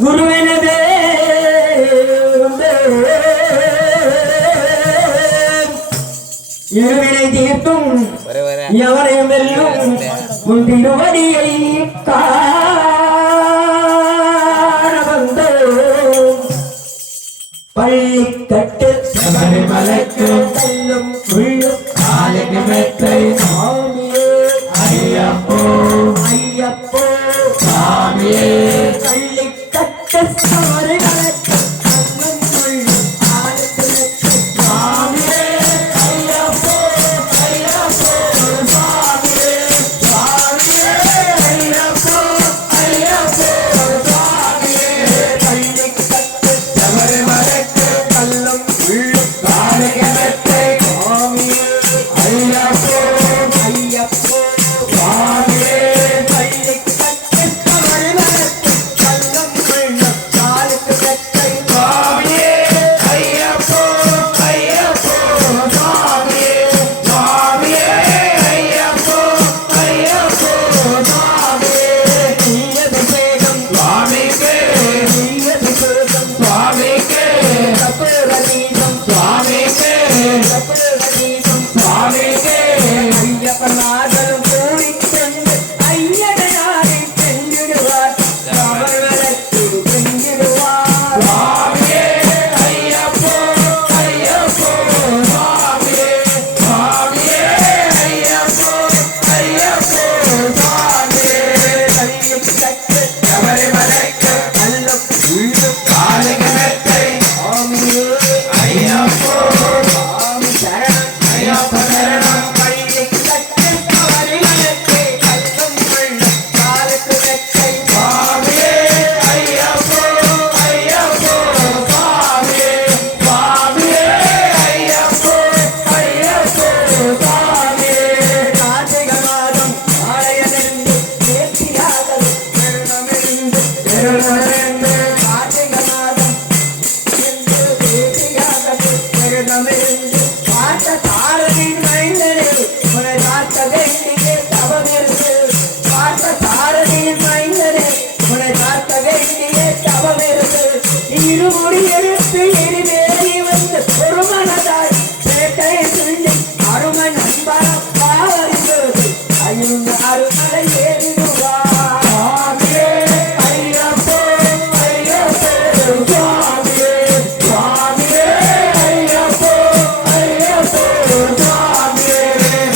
குருவெனவே இருவினை தீர்த்தும் எவரையும் வெல்லும் உன் திருவடியை காண வந்தோம். பள்ளிக்கட்டு சபரிமலைக்கு கல்லும் உள்ளும் காலைக்கு மெத்தை சாமியே ஐயப்போ ஐயப்போ சாமியே. பள்ளிக்கட்டு சபரிமலைக்கு கல்லும் உள்ளும் காலைக்கு மெத்தை சாமியே ஐயப்போ ஐயப்போ சாமியே சாமியே ஐயப்போ ஐயப்போ சாமியே. பள்ளிக்கட்டு சபரிமலைக்கு கல்லும் உள்ளும் காலைக்கு மெத்தை சாமியே ஐயப்போ ஐயப்போ சாமியே. பள்ளிக்கட்டு சபரிமலைக்கு கல்லும் உள்ளும் காலைக்கு மெத்தை சாமியே ஐயப்போ ஐயப்போ சாமியே சாமியே ஐயப்போ ஐயப்போ சாமியே. நீயபிஷேகம் சுவாமிக்கே நீயபிஷேகம் சுவாமிக்கே கபூரதீபம் சுவாமிக்கே கபூரதீபம் சுவாமிக்கே. ஐயப்பநாதரும் கூடிக்கொண்டு ஐயனாரை சென்றிடுவார் சபரிமலைக்கு சென்றிடுவார் சுவாமியே ஐயப்போ ஐயப்போ சாமியே சாமியே ஐயப்போ ஐயப்போ சாமியே. பள்ளிக்கட்டு சபரிமலைக்கு கல்லும் உள்ளும் காலைக்கு மெத்தை சாமியே ஐயப்போ சாமி சரணம் ஐயப்ப சரணம். பள்ளிக்கட்டு சபரிமலைக்கு கல்லும் உள்ளும் காலைக்கு மெத்தை சாமியே ஐயப்போ ஐயப்போ சாமியே சாமியே ஐயப்போ ஐயப்போ சாமியே. கார்த்திகை மாதம் ஆலயமென்று நேர்த்தியாகவே பெருணமென்று பெருணமென்று கார்த்திகை மாதம் என்று நேர்த்தியாகவே பெருணமென்று பார்த்த தாரனின் மைந்தனே உன்னை பார்க்க வேண்டிய தவமிருந்து பார்த்த தாரனின் மைந்தனே உன்னை பார்க்க வேண்டிய தவமிருந்து இருமுடி எடுத்து எரிவேறி வந்து ஒரு மனதாய் பேட்டை சொல்லி அருமை நண்பரம் பாவறிந்தது ஐந்து அருமலை ஏறிடுவார் சாமியே ஐயப்போ ஐயப்போ சாமியே சாமியே ஐயப்போ ஐயப்போ சாமியே.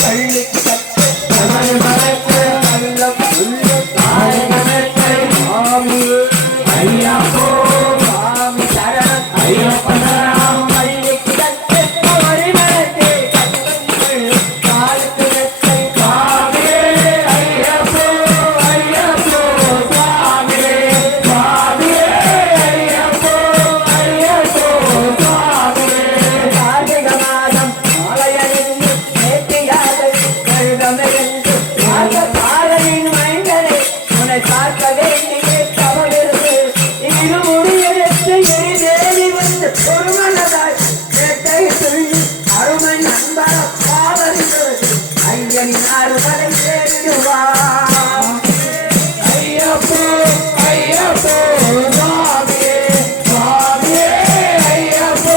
பள்ளிக்கட்டு சபரிமலைக்கு கல்லும் உள்ளும் காலைக்கு மெத்தை சாமியே ஐயப்போ சாமி சரணம் ஐயப்ப சரணம். பள்ளிக்கட்டு சபரிமலைக்கு கல்லும் உள்ளும் காலைக்கு மெத்தை சாமியே ஐயப்போ ஐயப்போ சாமியே சாமியே ஐயப்போ ஐயப்போ சாமியே. கார்த்திகை மாதம் ஆலயமென்று நேர்த்தியாகவே பெருணமென்று பார்த்த தாரனின் மைந்தனே உன்னை பார்க்க வேண்டிய தவமிருந்து இருமுடி எடுத்து எரிவேலி வந்து ஒரு மனதாய் பேட்டை சொல்லி அருமை நண்பரம் பாவறிந்தது ஐயனின் அருமலை ஏறிடுவார் ஐயப்போ ஐயப்போ சாமியே சாமியே ஐயப்போ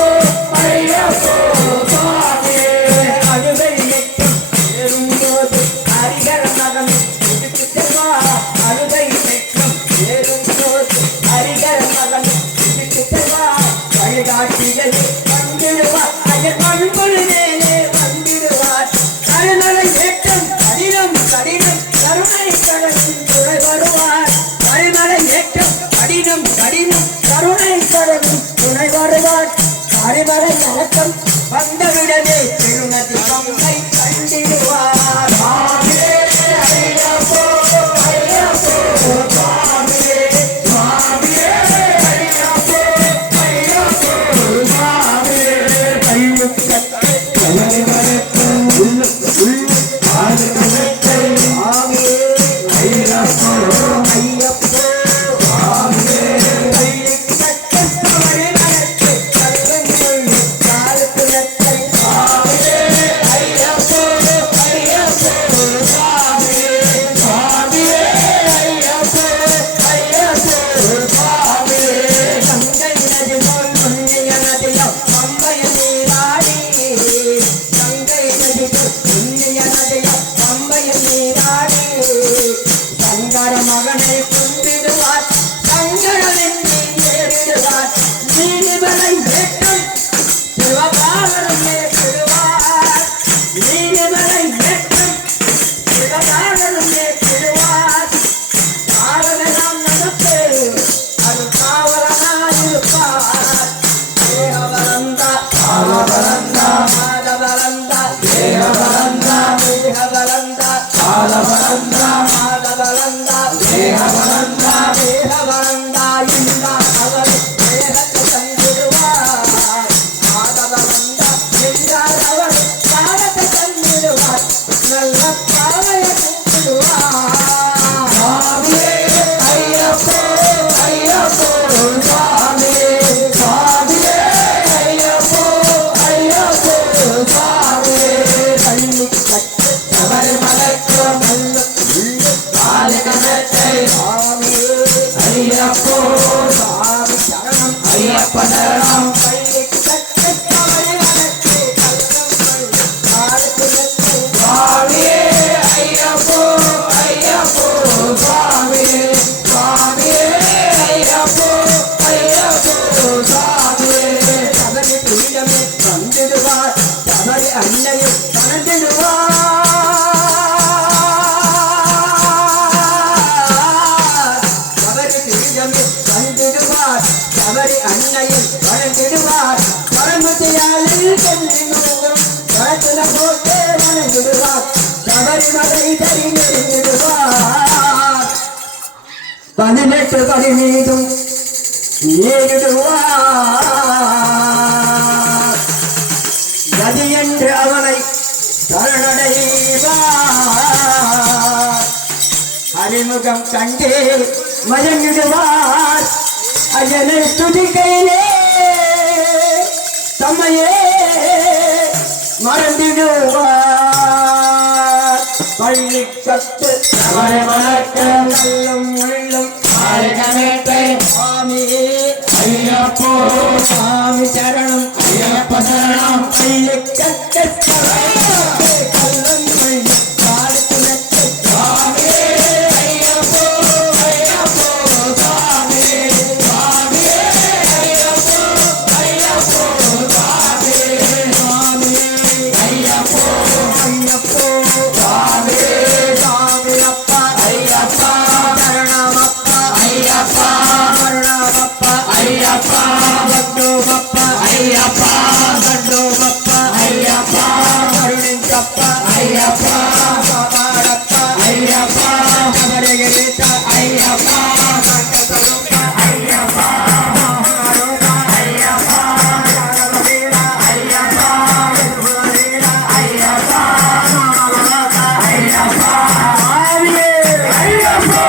ஐயப்போ சாமியே. அழுகை நெட்டும் ஏறும்போது ஹரிகர மகன் இதுக்கு செல்வா அழுகை நெட்டும் ஏறும்போது ஹரிகர மகன் இதுக்கு செல்வா வழிகாட்டிகள் வந்திடுவார் அயர் மண்பொழு மேலே வந்திடுவார் கருணை ஏற்றம் கடினம் கடினம் கருணை கடலின் துணை வருவார் கருணை ஏற்றம் கடினம் கடினம் கருணை கடலின் துணை வருவார். கரிமலை நலக்கம் வந்தவிடவே பெருநதி பங்கை கண்டிடுவார் சாமியே ஐயப்போ ஐயப்போ சாமியே சாமியே ஐயப்போ ஐயப்போ சாமியே. பள்ளிக்கட்டு சபரிமலைக்கு உள்ளும் உள்ளும் காலைக்கு மெத்தை சாமியே ஐயப்போ ஐயப்போ சாமியே. பள்ளிக்கட்டு சபரிமலைக்கு கல்லும் உள்ளும் காலைக்கு மெத்தை சாமியே ஐயப்போ ஐயப்போ சாமியே சாமியே ஐயப்போ ஐயப்போ சாமியே. சுவாமியே சுவாமியே ஐயப்போ ஐயப்போ சுவாமியே பள்ளி கட்டு சபரிமலைக்கு நல்ல காலிகமேட்டை சுவாமியே ஐயப்போ சுவாமி சரணம் ஐயப்ப சரணம் பள்ளி கட்டு சபரிமலைக்கு சுவாமியே ஐயப்போ ஐயப்போ சுவாமியே சுவாமியே ஐயப்போ ஐயப்போ சுவாமியே சபரி பீடமே வந்திடுவார் சபரி அன்னையை வணங்கிடுவார் சபரி பீடமே வந்திடுவார் சபரி அன்னையை வணங்கிடுவார் பரமத்தையாளில் செல்லினோம் வளத்துல போட்டே வணங்கிடுவார் சபரிமலை தெரிந்திடுவார் 18 படி மீதும் ஏறிடுவார் கதி என்று அவனை சரணடைவார் அறிமுகம் கண்டே மயங்கிடுவார் அயனை துதிக்கையிலே தம்மையே மறந்திடுவார் பள்ளி கட்டு சபரிமலைக்கு நல்லும் உள்ளும் காலிகமேட்டை சுவாமியே ஐயப்போ சுவாமி சரணம் ஐயப்ப சரணம் பள்ளி கட்டு சபரிமலைக்கு கல்லும் உள்ளும் காலிகமேட்டை சுவாமியே ஐயப்போ ஐயப்போ சுவாமியே சுவாமியே ஐயப்போ ஐயப்போ சுவாமியே சுவாமியே ஐயப்போ ஐயப்போ சுவாமியே சுவாமியப்பா ஐயப்பா சரணமப்பா ஐயப்பா சரணமப்பா ஐயப்பா கண்டோமப்பா ஐயப்பா கண்டோமப்பா ஐயப்பா கருணிங்கப்பா ஐயப்பா சமாடப்பா ஐயப்பா சபரிகிரித ஐயப்பா கண்டதொருப்பா ஐயப்பா மகாரூபா ஐயப்பா சரணவீர ஐயப்பா திருவீர ஐயப்பா நமலோக ஐயப்பா சுவாமியே ஐயப்போ